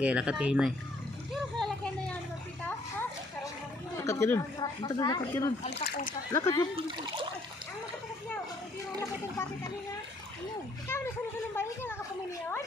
Gaya, lakad ka hinay. Lakad ka dun. Lakad ka dun. Lakad ka dun. Ikaw na sunod-sunod ba? Hindi nakapumili yun?